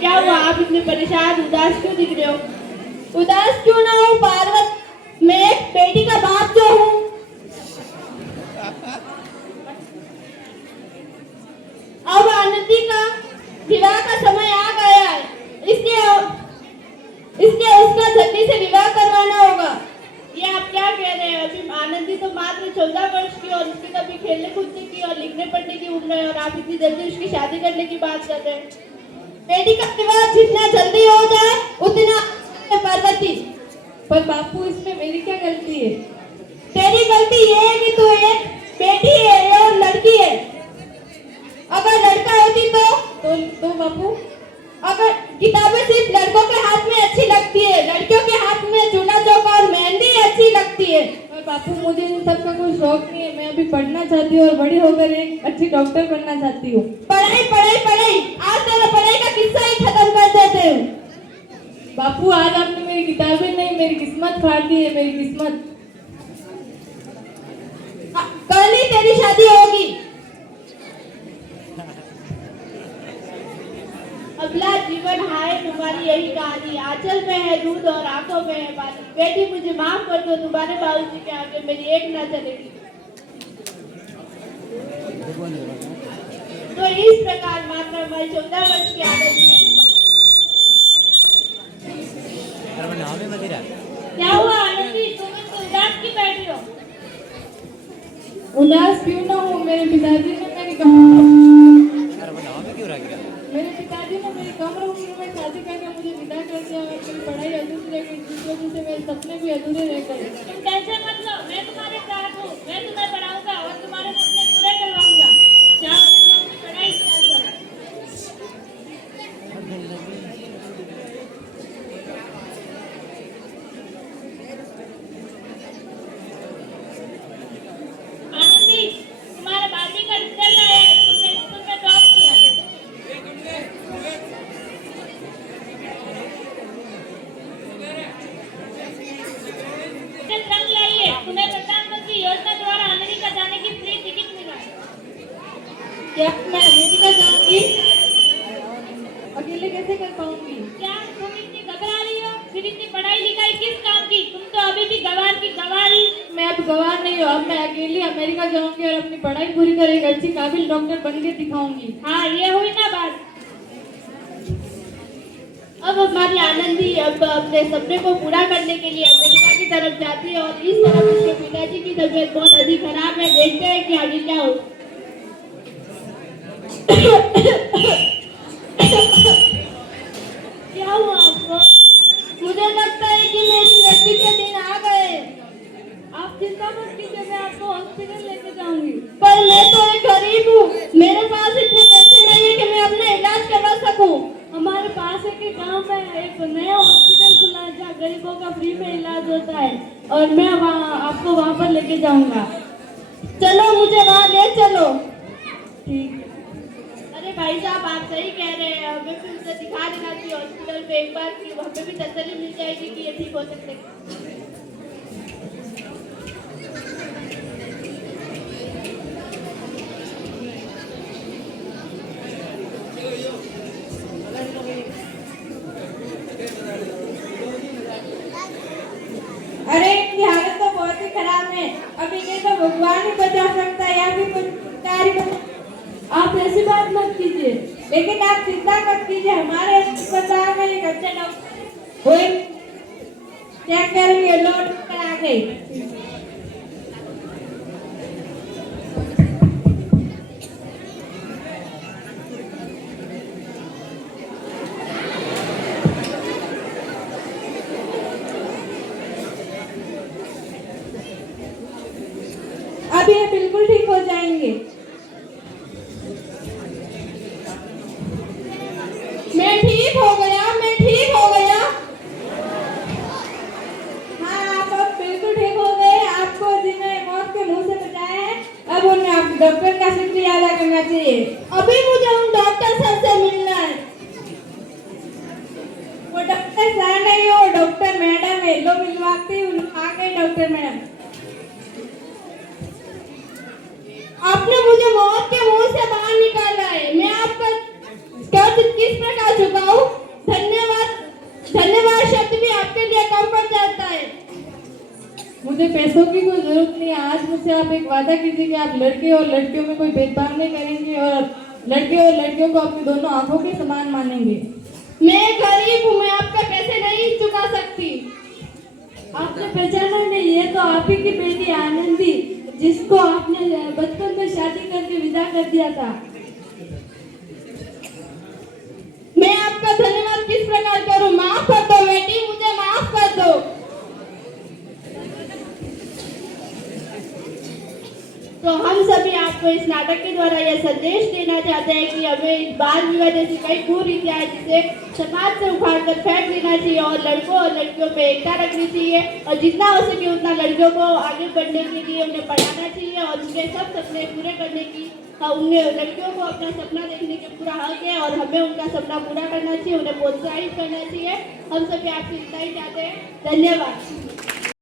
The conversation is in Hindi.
क्या हुआ? आप इतने परेशान उदास क्यों दिख रहे हो? उदास क्यों ना हूँ पार्वत, मैं एक बेटी का बाप जो हूँ। अब आनंदी का विवाह का समय आ गया है, इसलिए उसका जल्दी से विवाह करवाना होगा। ये आप क्या कह रहे हैं? अभी आनंदी तो मात्र 14 वर्ष की और उसकी कभी खेलने कूदने की और लिखने पढ़ने की उम्र है और आप इतनी जल्दी उसकी शादी करने की बात कर रहे हैं। बेटी का विवाह जितना जल्दी हो जाए उतना पार्वती। पर बापू इसमें मेरी क्या गलती है? तेरी गलती ये है कि तू एक बेटी है और लड़की है। अगर लड़का होती तो बापू अगर किताबें सिर्फ लड़कों के हाथ में अच्छी लगती है, लड़कियों के हाथ में चूड़ा चौका और मेहंदी अच्छी लगती है। पर बापू मुझे इन सब का कोई शौक नहीं है। मैं अभी पढ़ना चाहती हूँ और बड़ी होकर एक अच्छी डॉक्टर बनना चाहती हूँ। पढ़ाई पढ़ाई पढ़ाई, आज तेरा पढ़ाई का किस्सा ही खत्म कर देते हूँ। बापू आज आपने मेरी किताबें नहीं, मेरी किस्मत फाड़ दी है, मेरी किस्मत। कल ही तेरी शादी होगी। अबला जीवन हाय तुम्हारी यही कहानी, आंचल में है दूध और आंखों में है पानी। बेटी मुझे माफ कर दो, तुम्हारे बाबूजी के आगे मेरी एक ना चलेगी। तो इस प्रकार मात्र हमारी 14 वर्ष की आनंदी। क्या हुआ आनंदी, तुम तो उदास की बैठी हो? उदास क्यों ना हूँ, मेरे पिताजी ने मेरी कम उम्र में शादी करके मुझे विदा कर दिया और मेरी पढ़ाई अधूरी रह गई, जिस वजह से मेरे सपने भी अधूरे रह गए। तुम टेंशन मत लो, मैं तुम्हारे साथ हूँ। मैं तुम्हें पढ़ाऊंगा और तुम्हारे सपने पूरे करवाऊंगा। जाओ तुम अपनी पढ़ाई स्टार्ट करो। आनंदी, तुम्हारा 12वीं का रिजल्ट आया है, तुमने स्कूल में टॉप किया है। रंग लाइए, तुम्हें प्रधानमंत्री योजना द्वारा अमेरिका जाने की फ्री टिकट मिला है। क्या मैं अमेरिका जाऊंगी? अकेले कैसे कर पाऊंगी? क्या तुम इतनी घबरा रही हो? फिर इतनी पढ़ाई लिखाई किस काम की? तुम तो अभी भी गवार की गवार ही। मैं अब गवार नहीं हूँ, अब मैं अकेली अमेरिका जाऊंगी और अपनी पढ़ाई पूरी कर एक अच्छी काबिल डॉक्टर बन के दिखाऊंगी। हाँ, ये हुई ना बात। अब हमारी आनंदी अब अपने सपने को पूरा करने के लिए अमेरिका की तरफ जाती है और इस तरफ उसके पिताजी की तबीयत बहुत अधिक खराब है। देखते हैं कि आगे क्या हो। क्या हुआ आपको? मुझे लगता है कि मेरी मृत्यु के दिन आ गए। आप चिंता मत कीजिए, मैं आपको हॉस्पिटल लेके जाऊंगी। पर मैं तो एक गरीब हूँ, मेरे पास इतने पैसे नहीं है कि मैं अपना इलाज करवा सकूं। हमारे पास एक गांव में एक नया हॉस्पिटल खुला है जहाँ गरीबों का फ्री में इलाज होता है और मैं आपको वहाँ पर लेके जाऊंगा। चलो मुझे वहाँ ले चलो। ठीक। अरे भाई साहब, आप सही कह रहे हैं। हमें भी उसे दिखा देना चाहिए हॉस्पिटल में एक बार, कि हमें भी तसल्ली मिल जाएगी कि ये ठीक हो सकते हैं। अरे इनकी हालत तो बहुत ही खराब है, अब इन्हें तो भगवान ही बचा सकता है या फिर कुछ कार्य। आप ऐसी बात मत कीजिए। लेकिन आप चिंता मत कीजिए, हमारे अस्पताल में एक अच्छे डॉक्टर चेक करेंगे। लौट कर आ गए। अब ये बिल्कुल ठीक हो जाएंगे। मैं ठीक हो गया, मैं ठीक हो गया। हाँ, आप अब बिल्कुल ठीक हो गए। आपको जिन्हें मौत के मुंह से बचाया है, अब उन डॉक्टर का शुक्रिया अदा करना चाहिए। अभी मुझे उन डॉक्टर सर से मिलना है। वो डॉक्टर सर नहीं, वो डॉक्टर मैडम है। लो मिलवाती हूँ, आ गए डॉक्टर मैडम। आपने मुझे मौत के मुंह से बाहर निकाला है, मैं आपका कर्ज किस प्रकार चुकाऊं? मुझसे आप एक वादा कीजिए कि आप लड़के और लड़कियों में कोई भेदभाव नहीं करेंगे और लड़के और लड़कियों को अपनी दोनों आंखों के समान मानेंगे। मैं गरीब हूँ, मैं आपके पैसे नहीं चुका सकती। आपने पहचाना नहीं, ये तो आप ही की बेटी आनंदी, जिसको आपने बचपन में शादी करके विदा कर दिया था। मैं आपका धन्यवाद किस प्रकार करूं? माफ कर दो बेटी, मुझे माफ कर दो। तो हम सभी आपको इस नाटक के द्वारा यह संदेश देना चाहते हैं कि हमें बाल विवाह जैसी कई कुरीतियां हैं जिसे समाज से उखाड़ कर फेंक देना चाहिए और लड़कों और लड़कियों में एकता रखनी चाहिए और जितना हो सके उतना लड़कियों को आगे बढ़ने के लिए उन्हें पढ़ाना चाहिए और उनके सब सपने पूरे करने की उन्हें लड़कियों को अपना सपना देखने के पूरा हक है और हमें उनका सपना पूरा करना चाहिए, उन्हें प्रोत्साहित करना चाहिए। हम सभी आपसे इतना ही चाहते हैं। धन्यवाद।